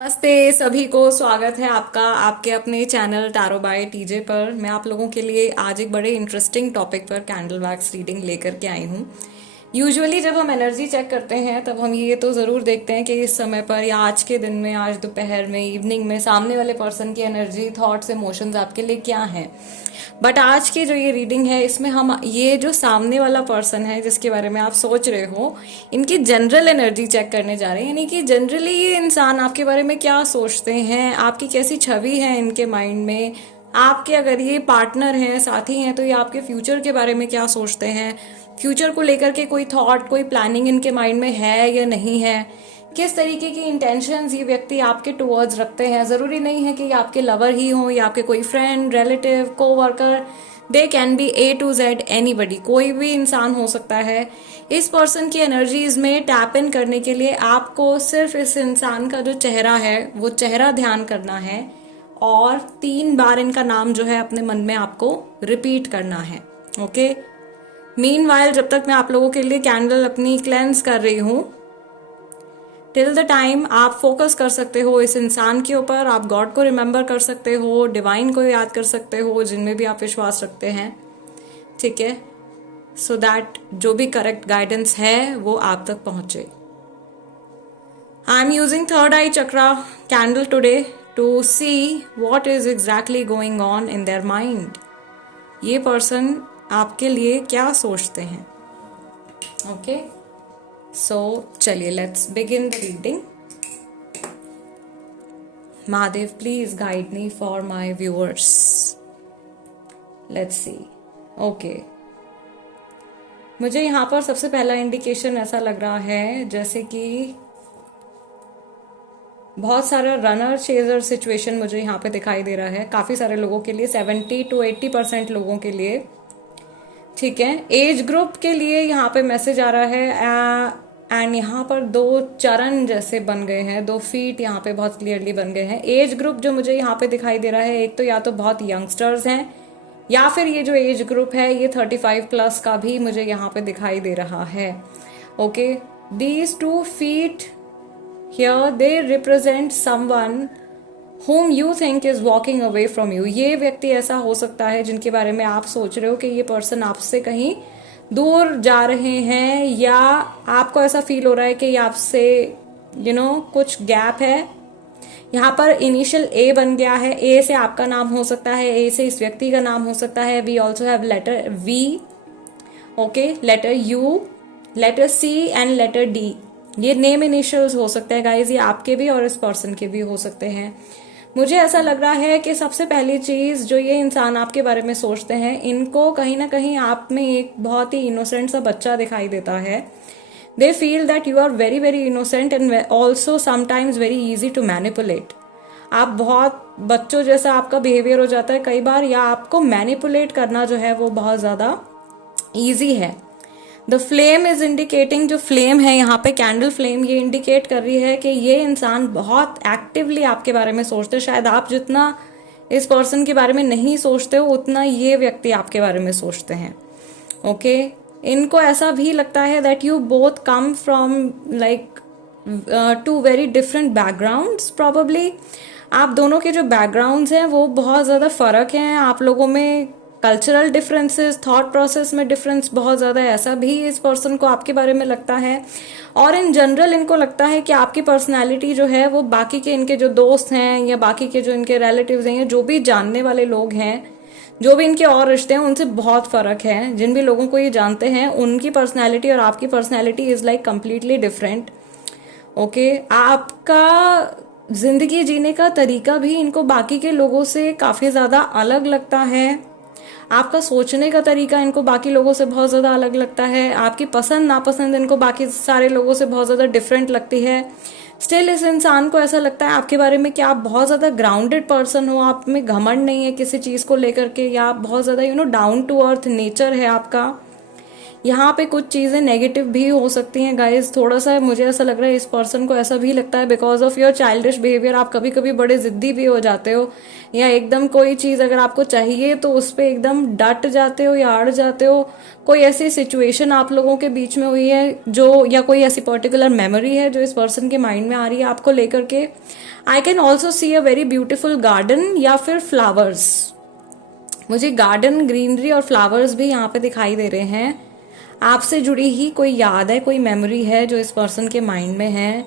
नमस्ते सभी को, स्वागत है आपका आपके अपने चैनल टैरो बाय टीजे पर। मैं आप लोगों के लिए आज एक बड़े इंटरेस्टिंग टॉपिक पर कैंडल वैक्स रीडिंग लेकर के आई हूँ। यूजुअली जब हम एनर्जी चेक करते हैं तब हम ये तो ज़रूर देखते हैं कि इस समय पर या आज के दिन में, आज दोपहर में, इवनिंग में सामने वाले पर्सन की एनर्जी, थॉट्स, इमोशंस आपके लिए क्या हैं। बट आज की जो ये रीडिंग है इसमें हम ये जो सामने वाला पर्सन है जिसके बारे में आप सोच रहे हो, इनकी जनरल एनर्जी चेक करने जा रहे हैं। यानी कि जनरली ये इंसान आपके बारे में क्या सोचते हैं, आपकी कैसी छवि है इनके माइंड में, आपके अगर ये पार्टनर हैं, साथी हैं, तो ये आपके फ्यूचर के बारे में क्या सोचते हैं, फ्यूचर को लेकर के कोई थॉट, कोई प्लानिंग इनके माइंड में है या नहीं है, किस तरीके की इंटेंशंस ये व्यक्ति आपके टुवर्ड्स रखते हैं। जरूरी नहीं है कि ये आपके लवर ही हो या आपके कोई friend, relative, coworker, they can be A to Z anybody, कोई भी इंसान हो सकता है। इस पर्सन की एनर्जीज में टैप इन करने के लिए आपको सिर्फ इस इंसान का जो चेहरा है वो चेहरा ध्यान करना है और 3 बार इनका नाम जो है अपने मन में आपको रिपीट करना है। ओके, मीनवाइल जब तक मैं आप लोगों के लिए कैंडल अपनी क्लेंस कर रही हूँ, टिल द टाइम आप फोकस कर सकते हो इस इंसान के ऊपर। आप गॉड को रिमेंबर कर सकते हो, डिवाइन को याद कर सकते हो, जिनमें भी आप विश्वास रखते हैं, ठीक है, सो दैट जो भी करेक्ट गाइडेंस है वो आप तक पहुंचे। I am using third eye chakra candle today to see what is exactly going on in their mind. ये पर्सन आपके लिए क्या सोचते हैं। ओके, सो चलिए let's begin the reading. Mahadev please guide me for my viewers. Let's see. Okay, मुझे यहाँ पर सबसे पहला इंडिकेशन ऐसा लग रहा है जैसे कि बहुत सारा रनर चेजर सिचुएशन मुझे यहाँ पे दिखाई दे रहा है, काफी सारे लोगों के लिए, 70 to 80% लोगों के लिए, ठीक है। एज ग्रुप के लिए यहाँ पे मैसेज आ रहा है एंड यहाँ पर 2 चरण जैसे बन गए हैं, 2 फीट यहाँ पे बहुत क्लियरली बन गए हैं। एज ग्रुप जो मुझे यहाँ पे दिखाई दे रहा है, एक तो या तो बहुत यंगस्टर्स हैं या फिर ये जो एज ग्रुप है ये 35 प्लस का भी मुझे यहाँ पे दिखाई दे रहा है। Okay, these 2 feet here they represent someone whom you think is walking away from you। ये व्यक्ति ऐसा हो सकता है जिनके बारे में आप सोच रहे हो कि ये पर्सन आपसे कहीं दूर जा रहे हैं, या आपको ऐसा फील हो रहा है कि ये आपसे कुछ गैप है। यहाँ पर इनिशियल ए बन गया है, ए से आपका नाम हो सकता है, ए से इस व्यक्ति का नाम हो सकता है। We also have letter V, okay, letter U, letter C and letter D. ये नेम इनिशियल्स हो सकते हैं गाइज, ये आपके भी और इस पर्सन के भी हो सकते हैं। मुझे ऐसा लग रहा है कि सबसे पहली चीज जो ये इंसान आपके बारे में सोचते हैं, इनको कहीं ना कहीं आप में एक बहुत ही इनोसेंट सा बच्चा दिखाई देता है। They feel that you are very very innocent and also sometimes very easy to manipulate. आप बहुत बच्चों जैसा आपका बिहेवियर हो जाता है कई बार, या आपको मैनिपुलेट करना जो है वो बहुत ज्यादा ईजी है। द फ्लेम इज इंडिकेटिंग, जो फ्लेम है यहाँ पे कैंडल फ्लेम, ये इंडिकेट कर रही है कि ये इंसान बहुत एक्टिवली आपके बारे में सोचते हैं। शायद आप जितना इस पर्सन के बारे में नहीं सोचते हो उतना ये व्यक्ति आपके बारे में सोचते हैं। ओके, इनको ऐसा भी लगता है that you both come from like 2 very different backgrounds probably. आप दोनों के जो बैकग्राउंड्स हैं वो बहुत ज़्यादा फर्क हैं। आप लोगों में कल्चरल डिफरेंसेस, थॉट प्रोसेस में डिफरेंस बहुत ज़्यादा है, ऐसा भी इस पर्सन को आपके बारे में लगता है। और इन जनरल इनको लगता है कि आपकी पर्सनालिटी जो है वो बाकी के इनके जो दोस्त हैं या बाकी के जो इनके रिलेटिव्स हैं या जो भी जानने वाले लोग हैं, जो भी इनके और रिश्ते हैं, उनसे बहुत फर्क है। जिन भी लोगों को ये जानते हैं उनकी पर्सनैलिटी और आपकी personality is like completely different. Okay, आपका जिंदगी जीने का तरीका भी इनको बाकी के लोगों से काफ़ी ज़्यादा अलग लगता है। आपका सोचने का तरीका इनको बाकी लोगों से बहुत ज़्यादा अलग लगता है। आपकी पसंद नापसंद इनको बाकी सारे लोगों से बहुत ज़्यादा डिफरेंट लगती है। स्टिल इस इंसान को ऐसा लगता है आपके बारे में कि आप बहुत ज़्यादा ग्राउंडेड पर्सन हो, आप में घमंड नहीं है किसी चीज़ को लेकर के, या आप बहुत ज़्यादा डाउन टू अर्थ नेचर है आपका। यहाँ पे कुछ चीज़ें नेगेटिव भी हो सकती हैं गाइज। थोड़ा सा मुझे ऐसा लग रहा है इस पर्सन को ऐसा भी लगता है because of your childish behaviour आप कभी कभी बड़े जिद्दी भी हो जाते हो, या एकदम कोई चीज़ अगर आपको चाहिए तो उस पर एकदम डट जाते हो या अड़ जाते हो। कोई ऐसी सिचुएशन आप लोगों के बीच में हुई है जो, या कोई ऐसी पर्टिकुलर मेमोरी है जो इस पर्सन के माइंड में आ रही है आपको लेकर के। आई can also C a very beautiful garden या फिर फ्लावर्स। मुझे गार्डन, ग्रीनरी और फ्लावर्स भी यहाँ पे दिखाई दे रहे हैं। आपसे जुड़ी ही कोई याद है, कोई मेमोरी है जो इस पर्सन के माइंड में है।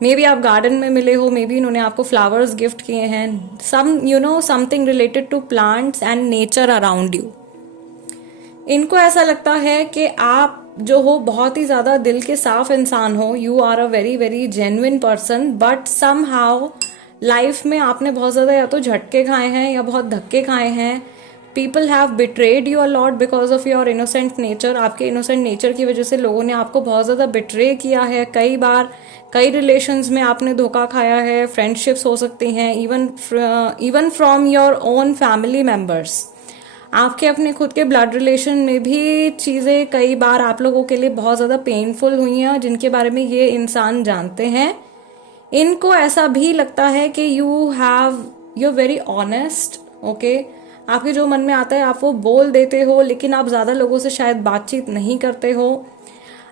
मे बी आप गार्डन में मिले हो, मे बी इन्होंने आपको फ्लावर्स गिफ्ट किए हैं, something related to plants and nature around you. इनको ऐसा लगता है कि आप जो हो बहुत ही ज्यादा दिल के साफ इंसान हो, you are a very very genuine person, but somehow life में आपने बहुत ज्यादा या तो झटके खाए हैं या बहुत धक्के खाए हैं। People have betrayed you a lot because of your innocent nature. आपके इनोसेंट नेचर की वजह से लोगों ने आपको बहुत ज्यादा बिट्रे किया है। कई बार कई रिलेशंस में आपने धोखा खाया है। फ्रेंडशिप्स हो सकती हैं, even from your own family members. आपके अपने खुद के ब्लड रिलेशन में भी चीजें कई बार आप लोगों के लिए बहुत ज्यादा पेनफुल हुई हैं, जिनके बारे में ये इंसान जानते हैं। इनको ऐसा भी लगता है कि यू वेरी ऑनेस्ट, ओके। आपके जो मन में आता है आप वो बोल देते हो, लेकिन आप ज्यादा लोगों से शायद बातचीत नहीं करते हो।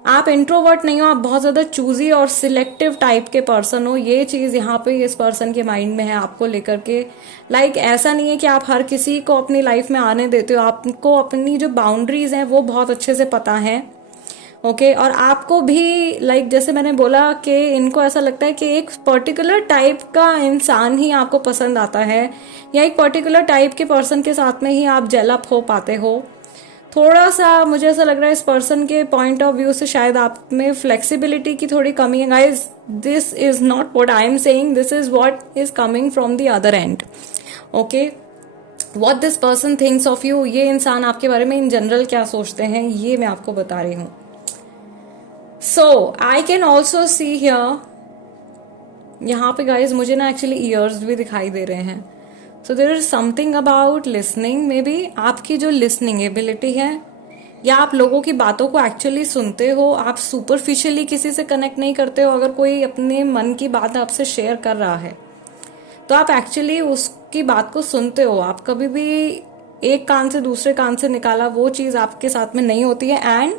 आप इंट्रोवर्ट नहीं हो, आप बहुत ज्यादा चूजी और सिलेक्टिव टाइप के पर्सन हो। ये चीज यहाँ पे इस पर्सन के माइंड में है आपको लेकर के। ऐसा नहीं है कि आप हर किसी को अपनी लाइफ में आने देते हो। आपको अपनी जो बाउंड्रीज हैं वो बहुत अच्छे से पता है, ओके। और आपको भी जैसे मैंने बोला कि इनको ऐसा लगता है कि एक पर्टिकुलर टाइप का इंसान ही आपको पसंद आता है, या एक पर्टिकुलर टाइप के पर्सन के साथ में ही आप जेलअप हो पाते हो। थोड़ा सा मुझे ऐसा लग रहा है इस पर्सन के पॉइंट ऑफ व्यू से शायद आप में फ्लेक्सिबिलिटी की थोड़ी कमी है। Guys, this is not what I am saying, this is what is coming from the other and, okay. What this person thinks of you, ये इंसान आपके बारे में इन जनरल क्या सोचते हैं, ये मैं आपको बता रही हूँ। So I can also see here, यहाँ पे गाइज मुझे ना एक्चुअली ईयर्स भी दिखाई दे रहे हैं। So there is something about listening. Maybe आपकी जो लिसनिंग एबिलिटी है, या आप लोगों की बातों को एक्चुअली सुनते हो, आप सुपरफिशियली किसी से कनेक्ट नहीं करते हो। अगर कोई अपने मन की बात आपसे शेयर कर रहा है तो आप एक्चुअली उसकी बात को सुनते हो। आप कभी भी एक कान से दूसरे कान से निकाला वो चीज आपके साथ में नहीं होती है। And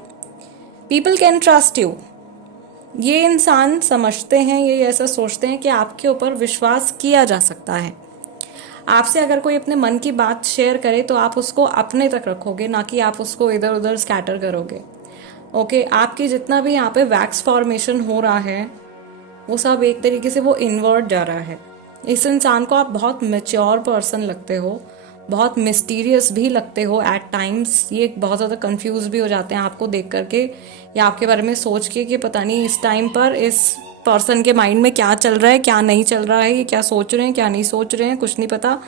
people can trust you. ये इंसान समझते हैं, ये ऐसा सोचते हैं कि आपके ऊपर विश्वास किया जा सकता है। आपसे अगर कोई अपने मन की बात शेयर करे तो आप उसको अपने तक रखोगे, ना कि आप उसको इधर उधर स्कैटर करोगे, ओके। आपकी जितना भी यहाँ पे वैक्स फॉर्मेशन हो रहा है वो सब एक तरीके से वो इनवर्ट जा रहा है। इस इंसान को आप बहुत मैच्योर पर्सन लगते हो, बहुत मिस्टीरियस भी लगते हो एट टाइम्स। ये बहुत ज़्यादा कंफ्यूज भी हो जाते हैं आपको देख करके, या आपके बारे में सोच के कि पता नहीं इस टाइम पर इस पर्सन के माइंड में क्या चल रहा है, क्या नहीं चल रहा है, ये क्या सोच रहे हैं, क्या नहीं सोच रहे हैं, कुछ नहीं पता।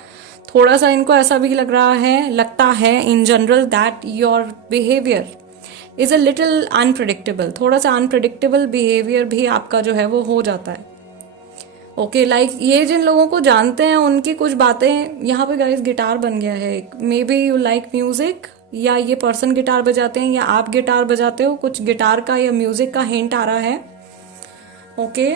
थोड़ा सा इनको ऐसा भी लगता है in general that your behaviour is a little unpredictable. थोड़ा सा अनप्रिडिक्टेबल बिहेवियर भी आपका जो है वो हो जाता है, ओके। ये जिन लोगों को जानते हैं उनकी कुछ बातें, यहाँ पे गाइस गिटार बन गया है एक। May be you like music, या ये पर्सन गिटार बजाते हैं या आप गिटार बजाते हो। कुछ गिटार का या म्यूजिक का हिंट आ रहा है, ओके।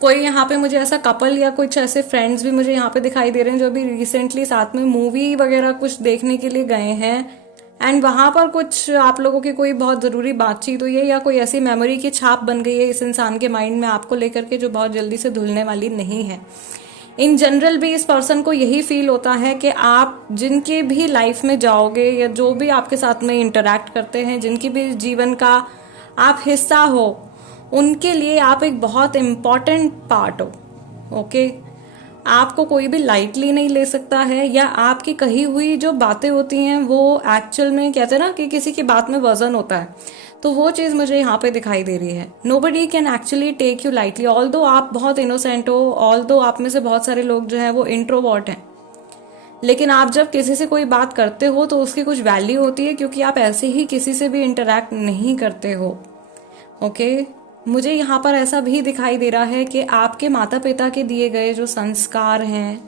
कोई यहाँ पे मुझे ऐसा कपल या कुछ ऐसे फ्रेंड्स भी मुझे यहाँ पे दिखाई दे रहे हैं जो अभी रिसेंटली साथ में मूवी वगैरह कुछ देखने के लिए गए हैं। एंड वहां पर कुछ आप लोगों की कोई बहुत जरूरी बातचीत हुई है, या कोई ऐसी मेमोरी की छाप बन गई है इस इंसान के माइंड में आपको लेकर के जो बहुत जल्दी से धुलने वाली नहीं है। इन जनरल भी इस पर्सन को यही फील होता है कि आप जिनके भी लाइफ में जाओगे, या जो भी आपके साथ में इंटरैक्ट करते हैं, जिनकी भी जीवन का आप हिस्सा हो, उनके लिए आप एक बहुत इम्पॉर्टेंट पार्ट हो, ओके। आपको कोई भी लाइटली नहीं ले सकता है, या आपकी कही हुई जो बातें होती हैं वो एक्चुअल में कहते हैं ना कि किसी की बात में वजन होता है, तो वो चीज मुझे यहाँ पे दिखाई दे रही है। Nobody can actually take you lightly. Although आप बहुत इनोसेंट हो, ऑल्दो आप में से बहुत सारे लोग जो है वो इंट्रोवर्ट हैं, लेकिन आप जब किसी से कोई बात करते हो तो उसकी कुछ वैल्यू होती है, क्योंकि आप ऐसे ही किसी से भी इंटरैक्ट नहीं करते हो, ओके। मुझे यहाँ पर ऐसा भी दिखाई दे रहा है कि आपके माता पिता के दिए गए जो संस्कार हैं,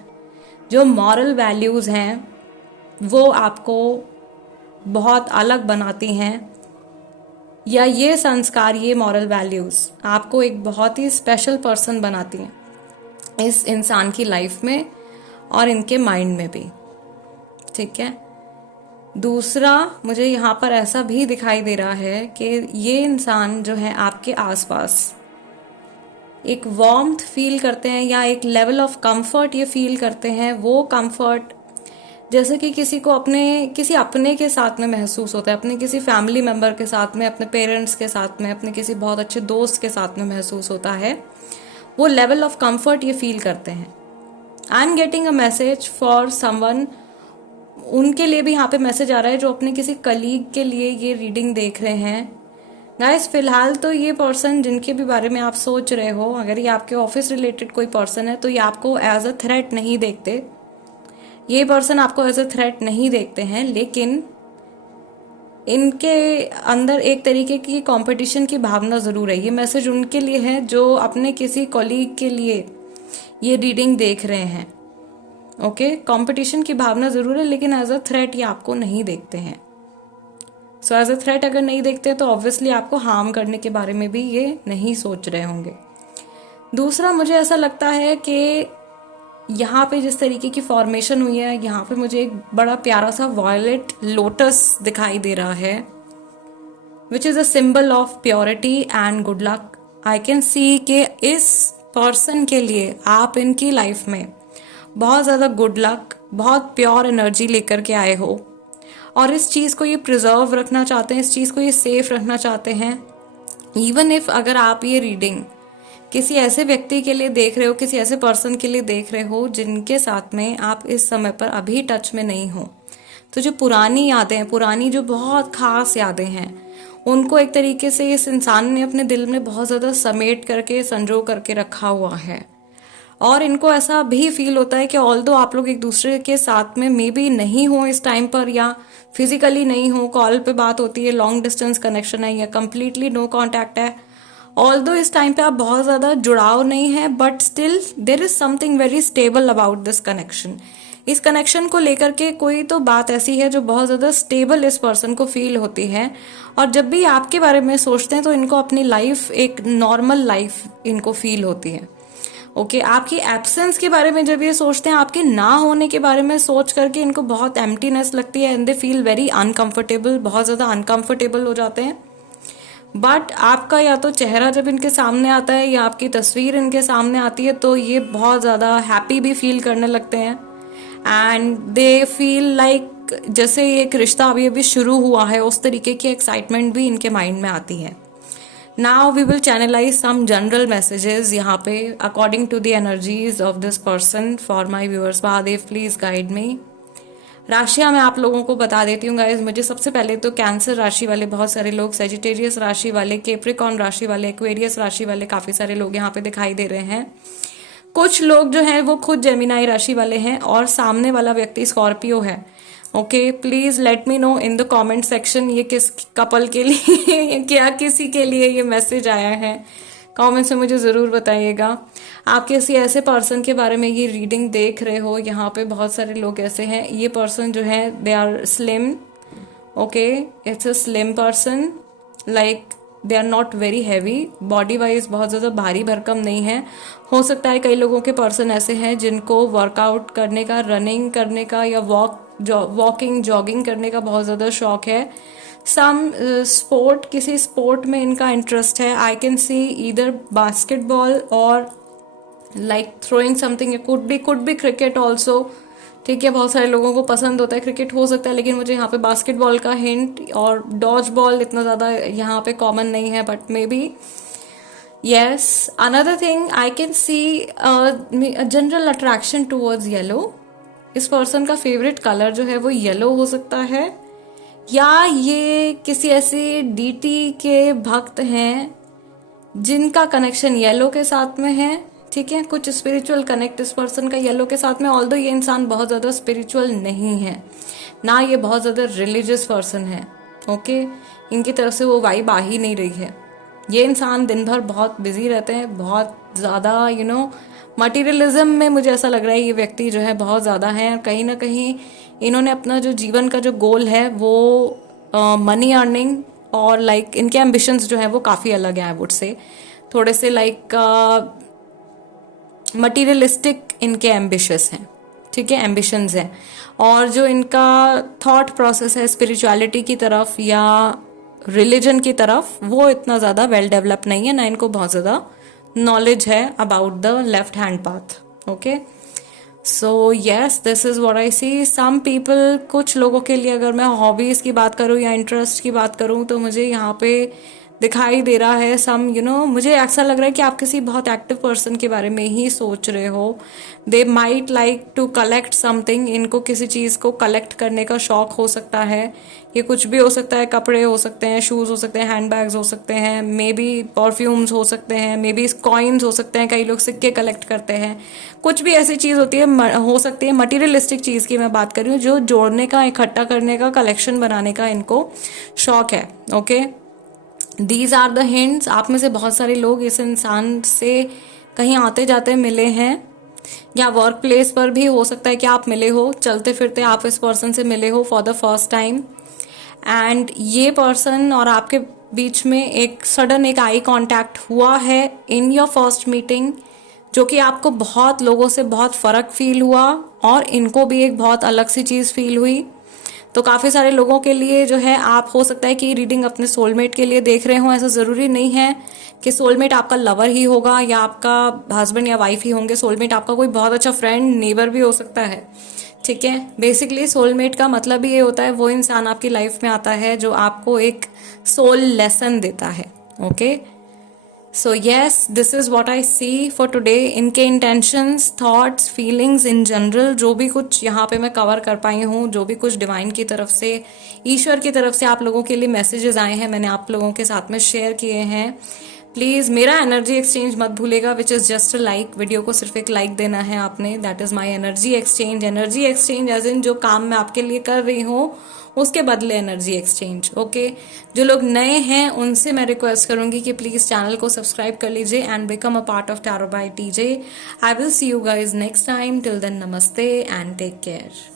जो मॉरल वैल्यूज हैं, वो आपको बहुत अलग बनाती हैं, या ये संस्कार, ये मॉरल वैल्यूज आपको एक बहुत ही स्पेशल पर्सन बनाती हैं इस इंसान की लाइफ में और इनके माइंड में भी। ठीक है। दूसरा, मुझे यहाँ पर ऐसा भी दिखाई दे रहा है कि ये इंसान जो है आपके आसपास एक वार्मथ फील करते हैं या एक लेवल ऑफ कंफर्ट ये फील करते हैं। वो कंफर्ट जैसे कि किसी को किसी अपने के साथ में महसूस होता है, अपने किसी फैमिली मेंबर के साथ में, अपने पेरेंट्स के साथ में, अपने किसी बहुत अच्छे दोस्त के साथ में महसूस होता है, वो लेवल ऑफ कंफर्ट ये फील करते हैं। I am getting a message for someone, उनके लिए भी यहाँ पे मैसेज आ रहा है जो अपने किसी कलीग के लिए ये रीडिंग देख रहे हैं। गाइस, फिलहाल तो ये पर्सन जिनके भी बारे में आप सोच रहे हो, अगर ये आपके ऑफिस रिलेटेड कोई पर्सन है तो ये आपको एज अ थ्रेट नहीं देखते, ये पर्सन आपको एज अ थ्रेट नहीं देखते हैं, लेकिन इनके अंदर एक तरीके की कंपटीशन की भावना जरूर है। ये मैसेज उनके लिए है जो अपने किसी कॉलीग के लिए ये रीडिंग देख रहे हैं। ओके, कंपटीशन की भावना जरूर है, लेकिन एज अ थ्रेट ये आपको नहीं देखते हैं। सो एज अ थ्रेट अगर नहीं देखते तो ऑब्वियसली आपको हार्म करने के बारे में भी ये नहीं सोच रहे होंगे। दूसरा, मुझे ऐसा लगता है कि यहाँ पे जिस तरीके की फॉर्मेशन हुई है, यहाँ पे मुझे एक बड़ा प्यारा सा वॉयलेट लोटस दिखाई दे रहा है, which is a symbol of purity and good luck. I can सी कि इस पर्सन के लिए आप इनकी लाइफ में बहुत ज्यादा गुड लक, बहुत प्योर एनर्जी लेकर के आए हो और इस चीज को ये प्रिजर्व रखना चाहते हैं, इस चीज को ये सेफ रखना चाहते हैं। इवन इफ अगर आप ये रीडिंग किसी ऐसे व्यक्ति के लिए देख रहे हो, किसी ऐसे पर्सन के लिए देख रहे हो जिनके साथ में आप इस समय पर अभी टच में नहीं हो, तो जो पुरानी यादें हैं, पुरानी जो बहुत खास यादें हैं, उनको एक तरीके से इस इंसान ने अपने दिल में बहुत ज्यादा समेट करके, संजो करके रखा हुआ है। और इनको ऐसा भी फील होता है कि ऑल्दो आप लोग एक दूसरे के साथ में मे बी नहीं हो इस टाइम पर, या फिजिकली नहीं हो, कॉल पे बात होती है, लॉन्ग डिस्टेंस कनेक्शन है या कंप्लीटली नो कांटेक्ट है, ऑल्दो इस टाइम पे आप बहुत ज्यादा जुड़ाव नहीं है, but still there is something very stable about this connection. इस कनेक्शन को लेकर के कोई तो बात ऐसी है जो बहुत ज्यादा स्टेबल इस पर्सन को फील होती है। और जब भी आपके बारे में सोचते हैं तो इनको अपनी लाइफ एक नॉर्मल लाइफ इनको फील होती है। ओके, आपकी एब्सेंस के बारे में जब ये सोचते हैं, आपके ना होने के बारे में सोच करके इनको बहुत एम्प्टीनेस लगती है and they feel very uncomfortable, बहुत ज्यादा अनकंफर्टेबल हो जाते हैं। बट आपका या तो चेहरा जब इनके सामने आता है या आपकी तस्वीर इनके सामने आती है तो ये बहुत ज्यादा हैप्पी भी फील करने लगते हैं एंड दे फील लाइक जैसे एक रिश्ता अभी अभी शुरू हुआ है, उस तरीके की एक्साइटमेंट भी इनके माइंड में आती है। Now we will channelise some general messages यहाँ पे according to the energies of this person for my viewers. Mahadev please guide me. राशियां मैं आप लोगों को बता देती हूँ गाइज। मुझे सबसे पहले तो कैंसर राशि वाले बहुत सारे लोग, सेजिटेरियस राशि वाले, कैप्रिकॉर्न राशि वाले, एक्वेरियस राशि वाले काफी सारे लोग यहाँ पे दिखाई दे रहे हैं। कुछ लोग जो हैं वो खुद जेमिनाई राशि वाले हैं और सामने वाला व्यक्ति स्कॉर्पियो है। Okay, please let me know in the comment section ये किस कपल के लिए क्या किसी के लिए ये मैसेज आया है, कमेंट से मुझे जरूर बताइएगा। आप किसी ऐसे पर्सन के बारे में ये रीडिंग देख रहे हो, यहाँ पे बहुत सारे लोग ऐसे हैं। ये पर्सन जो है they are slim, okay, it's a slim person, like they are not very heavy, body wise बहुत ज्यादा भारी भरकम नहीं है। हो सकता है कई लोगों के पर्सन ऐसे हैं जिनको वर्कआउट करने का, रनिंग करने का या वॉकिंग जॉगिंग करने का बहुत ज्यादा शौक है। सम स्पोर्ट, किसी स्पोर्ट में इनका इंटरेस्ट है। I can see either basketball और like throwing something, could be cricket also. ठीक है, बहुत सारे लोगों को पसंद होता है क्रिकेट, हो सकता है, लेकिन मुझे यहाँ पे बास्केटबॉल का हिंट, और डॉज बॉल इतना ज्यादा यहाँ पे कॉमन नहीं है, but may be yes. Another thing, I can see a general attraction towards yellow. इस पर्सन का फेवरेट कलर जो है वो येलो हो सकता है, या ये किसी ऐसे डीटी के भक्त हैं जिनका कनेक्शन येलो के साथ में है। ठीक है, कुछ स्पिरिचुअल कनेक्ट इस पर्सन का येलो के साथ में, ऑल्दो ये इंसान बहुत ज्यादा स्पिरिचुअल नहीं है, ना ये बहुत ज्यादा रिलीजियस पर्सन है। ओके, इनकी तरफ से वो वाइब आ ही नहीं रही है। ये इंसान दिन भर बहुत बिजी रहते हैं, बहुत ज्यादा मटीरियलिज्म में मुझे ऐसा लग रहा है ये व्यक्ति जो है बहुत ज़्यादा है, कहीं ना कहीं इन्होंने अपना जो जीवन का जो गोल है वो मनी अर्निंग और लाइक इनके एम्बिशंस जो है वो काफ़ी अलग है, आई वुड से थोड़े से लाइक मटीरियलिस्टिक इनके एम्बिशंस हैं, ठीक है, एम्बिशंस हैं। और जो इनका थॉट प्रोसेस है स्पिरिचुअलिटी की तरफ या रिलीजन की तरफ, वो इतना ज़्यादा वेल डेवलप नहीं है, ना इनको बहुत ज़्यादा नॉलेज है about the left hand path. Okay, so yes, this is what I see. Some people, कुछ लोगों के लिए अगर मैं हॉबीज़ की बात करूँ या इंटरेस्ट की बात करूँ तो मुझे यहाँ पे दिखाई दे रहा है सम मुझे ऐसा लग रहा है कि आप किसी बहुत एक्टिव पर्सन के बारे में ही सोच रहे हो। They might like to collect something, इनको किसी चीज़ को कलेक्ट करने का शौक हो सकता है। ये कुछ भी हो सकता है, कपड़े हो सकते हैं, शूज़ हो सकते हैं, हैंड बैग्स हो सकते हैं, मे बी परफ्यूम्स हो सकते हैं, मे बी कॉइन्स हो सकते हैं, कई लोग सिक्के कलेक्ट करते हैं। कुछ भी ऐसी चीज़ होती है, हो सकती है मटीरियलिस्टिक चीज़ की मैं बात कर रही हूँ, जो जोड़ने का, इकट्ठा करने का, कलेक्शन बनाने का इनको शौक है। Okay, these are the hints. आप में से बहुत सारे लोग इस इंसान से कहीं आते जाते मिले हैं, या वर्क प्लेस पर भी हो सकता है कि आप मिले हो, चलते फिरते आप इस पर्सन से मिले हो for the first time, and ये पर्सन और आपके बीच में एक सडन एक आई कांटेक्ट हुआ है इन योर फर्स्ट मीटिंग, जो कि आपको बहुत लोगों से बहुत फ़र्क फील हुआ और इनको भी एक बहुत अलग सी चीज़ फील हुई। तो काफ़ी सारे लोगों के लिए जो है, आप हो सकता है कि रीडिंग अपने सोलमेट के लिए देख रहे हो। ऐसा ज़रूरी नहीं है कि सोलमेट आपका लवर ही होगा या आपका हस्बैंड या वाइफ ही होंगे। सोलमेट आपका कोई बहुत अच्छा फ्रेंड, नेबर भी हो सकता है, ठीक है। बेसिकली सोलमेट का मतलब ही ये होता है, वो इंसान आपकी लाइफ में आता है जो आपको एक सोल लेसन देता है। Okay, so yes, this is what I see for today. इनके intentions, thoughts, feelings in general, जो भी कुछ यहाँ पे मैं कवर कर पाई हूँ, जो भी कुछ डिवाइन की तरफ से, ईश्वर की तरफ से आप लोगों के लिए मैसेजेस आए हैं, मैंने आप लोगों के साथ में शेयर किए हैं। प्लीज़ मेरा एनर्जी एक्सचेंज मत भूलेगा, which is just a like. Video को सिर्फ एक लाइक देना है आपने, that is my energy exchange. Energy exchange as in जो काम मैं आपके लिए कर रही हूँ उसके बदले एनर्जी एक्सचेंज। ओके, जो लोग नए हैं उनसे मैं रिक्वेस्ट करूंगी कि प्लीज़ चैनल को सब्सक्राइब कर लीजिए and become a part of tarot by TJ. I will see you guys next time. Till then, namaste and take care.